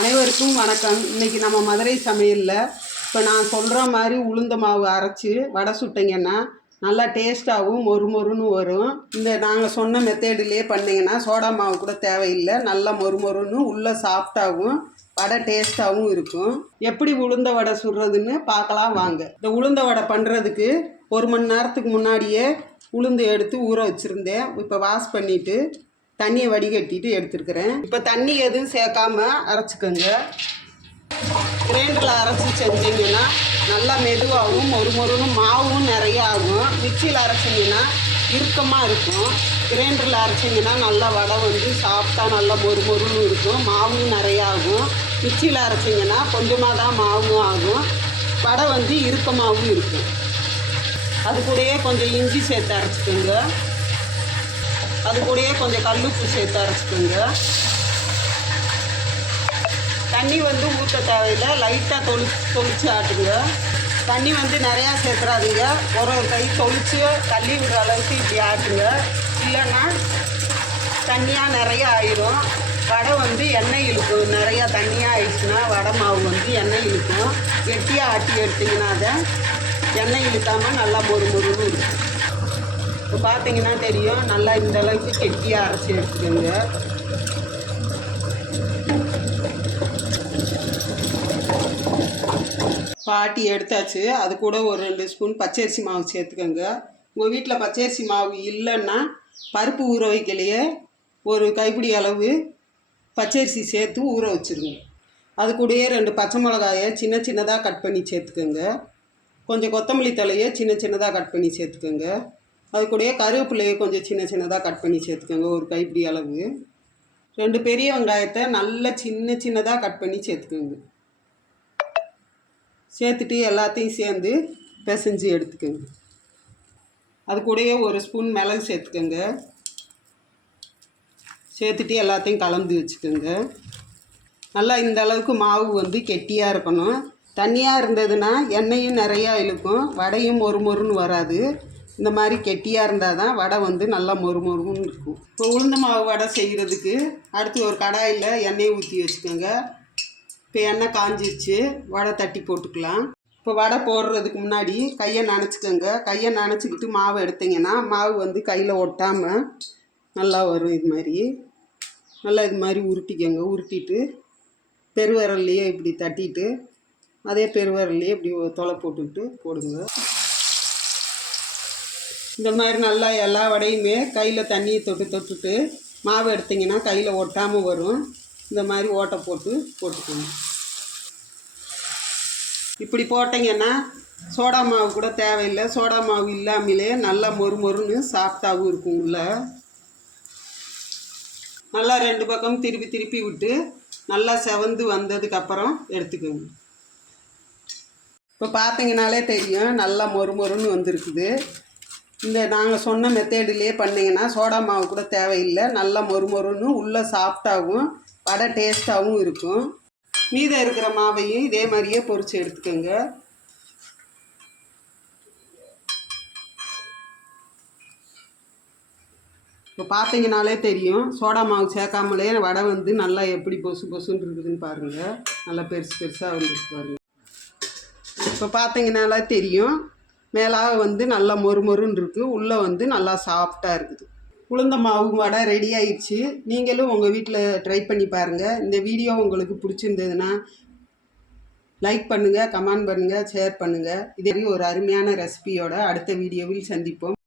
அனைவருக்கும் வணக்கம். இன்றைக்கி நம்ம மதுரை சமையலில் இப்போ நான் சொல்கிற மாதிரி உளுந்த மாவு அரைச்சி வடை சுட்டிங்கன்னா நல்லா டேஸ்ட்டாகவும் மொறு மொறுன்னு வரும். இந்த நாங்கள் சொன்ன மெத்தேடிலே பண்ணிங்கன்னா சோடா மாவு கூட தேவையில்லை. நல்லா மொறு மொறுன்னு உள்ளே சாஃப்டாகவும் வடை டேஸ்ட்டாகவும் இருக்கும். எப்படி உளுந்த வடை சுடுறதுன்னு பார்க்கலாம் வாங்க. இந்த உளுந்த வடை பண்ணுறதுக்கு ஒரு மணி நேரத்துக்கு முன்னாடியே உளுந்து எடுத்து ஊற வச்சுருந்தேன். இப்போ வாஷ் பண்ணிவிட்டு தண்ணியை வடிகட்டிட்டு எடுத்துருக்குறேன். இப்போ தண்ணி எதுவும் சேர்க்காம அரைச்சிக்கோங்க. கிரைண்டரில் அரைச்சி செஞ்சீங்கன்னா நல்லா மெதுவாகவும் ஒரு மொறுன்னு மாவும் நிறைய ஆகும். மிக்சியில் அரைச்சிங்கன்னா இறுக்கமாக இருக்கும். கிரைண்டரில் அரைச்சிங்கன்னா நல்லா வடை வந்து சாஃப்டாக நல்லா மொறு மொறுன்னு இருக்கும். மாவும் நிறையா ஆகும். மிக்சியில் அரைச்சிங்கன்னா கொஞ்சமாக தான் மாவும் ஆகும். வடை வந்து இறுக்கமாகவும் இருக்கும். அது கூடயே கொஞ்சம் இஞ்சி சேர்த்து அரைச்சிக்கோங்க. அது கூடயே கொஞ்சம் கல்லுப்பு சேர்த்து அரைச்சிக்கோங்க. தண்ணி வந்து ஊற்ற தேவையில்லை. லைட்டாக தொளி தொளிச்சு ஆட்டுங்க. தண்ணி வந்து நிறையா சேர்த்துறாதீங்க. ஒரு ஒரு கை தொளிச்சு தள்ளி விடுற அளவுக்கு இப்படி ஆட்டுங்க. இல்லைன்னா தண்ணியாக நிறைய ஆயிரும். வடை வந்து எண்ணெய் இழுக்கும். நிறையா தண்ணியாக ஆயிடுச்சுன்னா வடை மாவு வந்து எண்ணெய் இழுக்கும். கெட்டியாக ஆட்டி எடுத்திங்கன்னா அதை எண்ணெய் இழுக்காமல் நல்லா மொறு மொறுன்னு இருக்கும். பார்த்தீங்கன்னா தெரியும்? நல்லா இந்த அளவுக்கு கெட்டியாக அரைச்சி எடுத்துக்கோங்க. பாட்டி எடுத்தாச்சு. அது கூட ஒரு ரெண்டு ஸ்பூன் பச்சரிசி மாவு சேர்த்துக்கோங்க. உங்கள் வீட்டில் பச்சரிசி மாவு இல்லைன்னா பருப்பு ஊற வைக்கலையே. ஒரு கைப்பிடி அளவு பச்சரிசி சேர்த்து ஊற வச்சுருங்க. அது கூடயே ரெண்டு பச்சை மிளகாயை சின்ன சின்னதாக கட் பண்ணி சேர்த்துக்கோங்க. கொஞ்சம் கொத்தமல்லி தலையை சின்ன சின்னதாக கட் பண்ணி சேர்த்துக்கோங்க. அது கூடயே கருவேப்பிலையை கொஞ்சம் சின்ன சின்னதாக கட் பண்ணி சேர்த்துக்கோங்க ஒரு கைப்பிடி அளவு. ரெண்டு பெரிய வெங்காயத்தை நல்லா சின்ன சின்னதாக கட் பண்ணி சேர்த்துக்கோங்க. சேர்த்துட்டு எல்லாத்தையும் சேர்ந்து பிசைஞ்சு எடுத்துக்கோங்க. அது கூடயே ஒரு ஸ்பூன் மிளகு சேர்த்துக்கோங்க. சேர்த்துட்டு எல்லாத்தையும் கலந்து வச்சுக்கோங்க. நல்லா இந்த அளவுக்கு மாவு வந்து கெட்டியாக இருக்கணும். தண்ணியாக இருந்ததுன்னா எண்ணெயும் நிறையா இழுக்கும் வடையும் மொறு மொறுன்னு வராது. இந்த மாதிரி கெட்டியாக இருந்தால் தான் வடை வந்து நல்லா மொறு மொறுன்னு இருக்கும். இப்போ உளுந்த மாவு வடை செய்கிறதுக்கு அடுத்து ஒரு கடாயில் எண்ணெயை ஊற்றி வச்சுக்கோங்க. இப்போ எண்ணெய் காஞ்சிருச்சு வடை தட்டி போட்டுக்கலாம். இப்போ வடை போடுறதுக்கு முன்னாடி கையை நனைச்சிக்கோங்க. கையை நனைச்சிக்கிட்டு மாவு எடுத்தீங்கன்னா மாவு வந்து கையில் ஒட்டாமல் நல்லா வரும் இது மாதிரி. நல்லா இது மாதிரி உருட்டிக்கோங்க. உருட்டிட்டு பெருவரல்லையே இப்படி தட்டிட்டு அதே பெருவரல்லையே இப்படி தொலை போட்டுக்கிட்டு போடுங்க. இந்த மாதிரி நல்லா எல்லா வடையுமே கையில் தண்ணியை தொட்டு தொட்டுட்டு மாவு எடுத்திங்கன்னா கையில் ஒட்டாமல் வரும். இந்த மாதிரி ஓட்டை போட்டு போட்டுக்கணும் இப்படி போட்டிங்கன்னா சோடா மாவு கூட தேவையில்லை. சோடா மாவு இல்லாமலே நல்லா மொறு மொறுன்னு சாஃப்டாகவும் இருக்கும் உள்ள. நல்லா ரெண்டு பக்கம் திருப்பி திருப்பி விட்டு நல்லா செவந்து வந்ததுக்கப்புறம் எடுத்துக்கோங்க. இப்போ பார்த்தீங்கனாலே தெரியும். நல்லா மொறு மொறுன்னு வந்திருக்குது. இந்த நாங்கள் சொன்ன மெத்தேடிலே பண்ணிங்கன்னா சோடா மாவு கூட தேவையில்லை. நல்லா மொறு மொறுன்னு உள்ளே சாஃப்டாகவும் வடை டேஸ்ட்டாகவும் இருக்கும். மீதம் இருக்கிற மாவையும் இதே மாதிரியே பொரித்து எடுத்துக்கோங்க. இப்போ பார்த்தீங்கனாலே தெரியும் சோடா மாவு சேர்க்காமலே வடை வந்து நல்லா எப்படி பொசு பொசுன்னு இருக்குதுன்னு பாருங்கள் நல்லா பெருசு பெருசாக வந்துருக்கு பாருங்கள் இப்போ பார்த்தீங்கனாலே தெரியும் மேலாக வந்து நல்லா மொறுமொறுன்னு இருக்குது உள்ளே வந்து நல்லா சாஃப்டாக இருக்குது. உளுந்த மாவு வடை ரெடி ஆயிடுச்சு. நீங்களும் உங்கள் வீட்டில் ட்ரை பண்ணி பாருங்கள் இந்த வீடியோ உங்களுக்கு பிடிச்சிருந்ததுன்னா லைக் பண்ணுங்கள் கமெண்ட் பண்ணுங்கள் ஷேர் பண்ணுங்கள் இதே ஒரு அருமையான ரெசிபியோட அடுத்த வீடியோவில் சந்திப்போம்.